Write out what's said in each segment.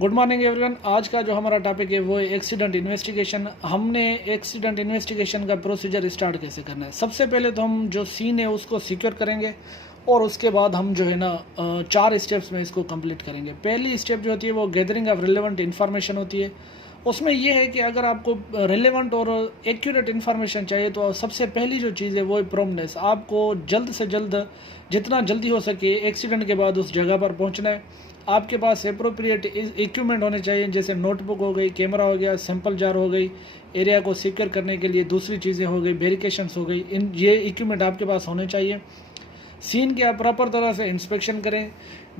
Good morning everyone. आज का जो हमारा टॉपिक है वो है एक्सीडेंट इन्वेस्टिगेशन। हमने एक्सीडेंट इन्वेस्टिगेशन का प्रोसीजर स्टार्ट कैसे करना है। सबसे पहले तो हम जो सीन है उसको सिक्योर करेंगे और उसके बाद हम जो है ना 4 स्टेप्स में इसको कंप्लीट करेंगे। पहली स्टेप जो होती है वो गैदरिंग ऑफ रिलेवेंट इन्फॉर्मेशन होती है। उसमें यह है कि अगर आपको रिलेवेंट और एक्यूरेट इन्फॉर्मेशन चाहिए तो सबसे पहली जो चीज़ है वो है प्रॉम्प्टनेस। आपको जल्द से जल्द जितना जल्दी हो सके एक्सीडेंट के बाद उस जगह पर पहुंचना है। आपके पास अप्रोप्रिएट इक्विपमेंट होने चाहिए, जैसे नोटबुक हो गई, कैमरा हो गया, सैंपल जार हो गई, एरिया को सिक्योर करने के लिए दूसरी चीज़ें हो गई, वेरिफिकेशंस हो गई। ये इक्विपमेंट आपके पास होने चाहिए। सीन का प्रॉपर तरह से इंस्पेक्शन करें,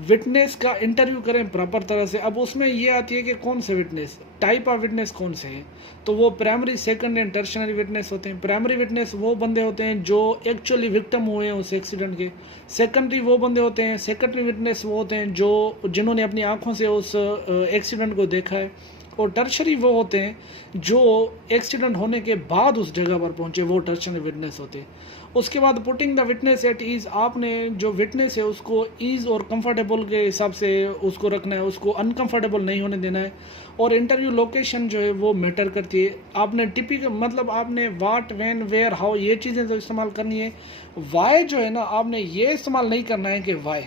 विटनेस का इंटरव्यू करें प्रॉपर तरह से। अब उसमें ये आती है कि कौन से विटनेस, टाइप ऑफ विटनेस कौन से हैं। तो वो प्राइमरी, सेकंड एंड टर्शनरी विटनेस होते हैं। प्राइमरी विटनेस वो बंदे होते हैं जो एक्चुअली विक्टिम हुए हैं उस एक्सीडेंट के। सेकेंडरी वो बंदे होते हैं, सेकेंडरी विटनेस वो होते हैं जो जिन्होंने अपनी आंखों से उस एक्सीडेंट को देखा है। और टर्शरी वो होते हैं जो एक्सीडेंट होने के बाद उस जगह पर पहुंचे, वो टर्शरी विटनेस होते हैं। उसके बाद putting the witness at ease, आपने जो विटनेस है उसको ईज और कंफर्टेबल के हिसाब से उसको रखना है, उसको अनकंफर्टेबल नहीं होने देना है। और इंटरव्यू लोकेशन जो है वो मैटर करती है। आपने टिपिकल मतलब आपने वाट, व्हेन, वेयर, हाउ ये चीज़ें तो इस्तेमाल करनी है। वाई जो है ना आपने ये इस्तेमाल नहीं करना है कि वाई।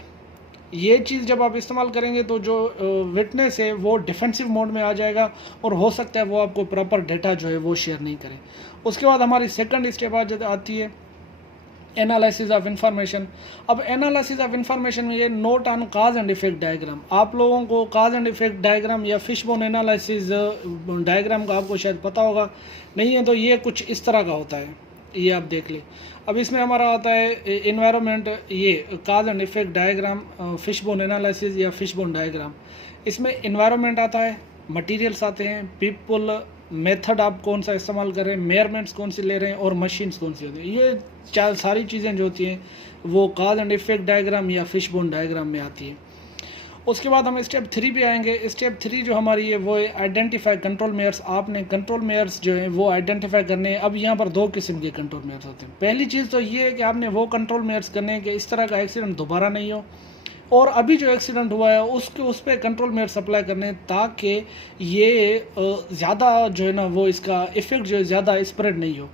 ये चीज़ जब आप इस्तेमाल करेंगे तो जो विटनेस है वो डिफेंसिव मोड में आ जाएगा और हो सकता है वो आपको प्रॉपर डेटा जो है वो शेयर नहीं करे। उसके बाद हमारी सेकंड स्टेप आती है एनालिसिस ऑफ इंफॉर्मेशन। अब एनालिसिस ऑफ इंफॉर्मेशन में ये note on cause and effect diagram. आप लोगों को काज एंड इफेक्ट डायग्राम या फिशबोन एनालिसिस डायग्राम का आपको शायद पता होगा, नहीं है तो ये कुछ इस तरह का होता है, ये आप देख लें। अब इसमें हमारा आता है इन्वायरमेंट, ये काज and effect diagram, fishbone analysis या फिशबोन डायग्राम। इसमें इन्वायरमेंट आता है, मटेरियल्स आते हैं, पीपल, मेथड आप कौन सा इस्तेमाल कर रहे हैं, मेजरमेंट्स कौन सी ले रहे हैं और मशीन्स कौन सी होती हैं। ये चार सारी चीज़ें जो होती हैं वो काज एंड इफेक्ट डायग्राम या फिशबोन डायग्राम में आती है। उसके बाद हम स्टेप 3 पे आएंगे। स्टेप 3 जो हमारी है वो है आइडेंटिफाई कंट्रोल मेयर्स। आपने कंट्रोल मेयर्स जो है वो आइडेंटिफाई करने हैं। अब यहाँ पर 2 किस्म के कंट्रोल मेयर्स होते हैं। पहली चीज़ तो ये है कि आपने वो कंट्रोल मेयर्स करने हैं कि इस तरह का एक्सीडेंट दोबारा नहीं हो, और अभी जो एक्सीडेंट हुआ है उसके उस पर कंट्रोल मेयर्स अप्लाई करने ताकि ये ज़्यादा जो है ना वो इसका इफेक्ट जो है ज़्यादा स्प्रेड नहीं हो।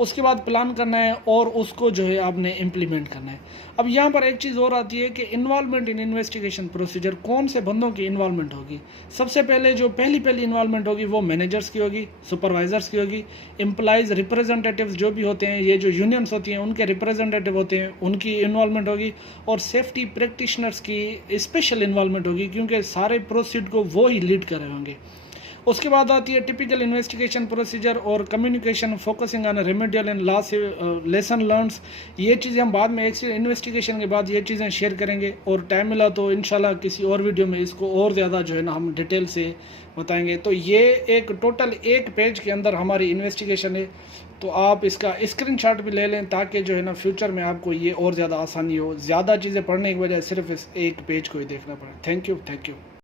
उसके बाद प्लान करना है और उसको जो है आपने इम्प्लीमेंट करना है। अब यहाँ पर एक चीज़ और आती है कि इन्वॉल्वमेंट इन इन्वेस्टिगेशन प्रोसीजर, कौन से बंदों की इन्वॉल्वमेंट होगी। सबसे पहले जो पहली इन्वॉल्वमेंट होगी वो मैनेजर्स की होगी, सुपरवाइजर्स की होगी, एम्प्लॉइज़ रिप्रेजेंटेटिव्स जो भी होते हैं, ये जो यूनियंस होती हैं उनके रिप्रेजेंटेटिव होते हैं, उनकी इन्वॉल्वमेंट होगी। और सेफ्टी प्रैक्टिशनर्स की स्पेशल इन्वॉल्वमेंट होगी क्योंकि सारे प्रोसीड को वो ही लीड कर रहे होंगे। उसके बाद आती है टिपिकल इन्वेस्टिगेशन प्रोसीजर और communication focusing on remedial and loss lesson learns. ये चीज़ें हम बाद में इन्वेस्टिगेशन के बाद ये चीज़ें शेयर करेंगे, और टाइम मिला तो इंशाल्लाह किसी और वीडियो में इसको और ज़्यादा जो है ना हम डिटेल से बताएंगे। तो ये एक टोटल 1 पेज के अंदर हमारी इन्वेस्टिगेशन है, तो आप इसका स्क्रीनशॉट भी ले लें ताकि जो है ना फ्यूचर में आपको ये और ज़्यादा आसानी हो, ज़्यादा चीज़ें पढ़ने की बजाय सिर्फ इस 1 पेज को ही देखना पड़े। Thank you.